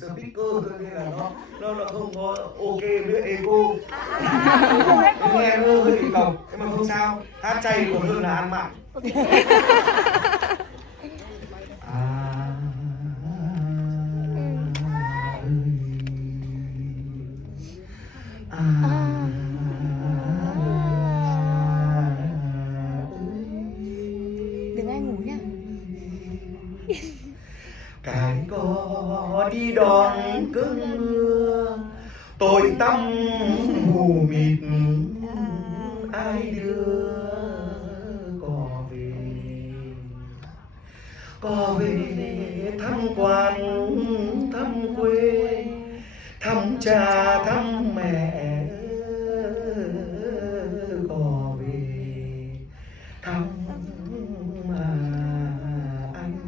speaker thôi nên là nó không có ok với echo. Nghe nó hơi bị cộc nhưng mà không sao, hát chay còn hơn là ăn mặn. Đừng ai ngủ nhá. Cái có đi đón cơn mưa tối tăm mù mịt, ai đưa có về thăm quan thăm quê, thăm cha thăm mẹ, có về thăm anh.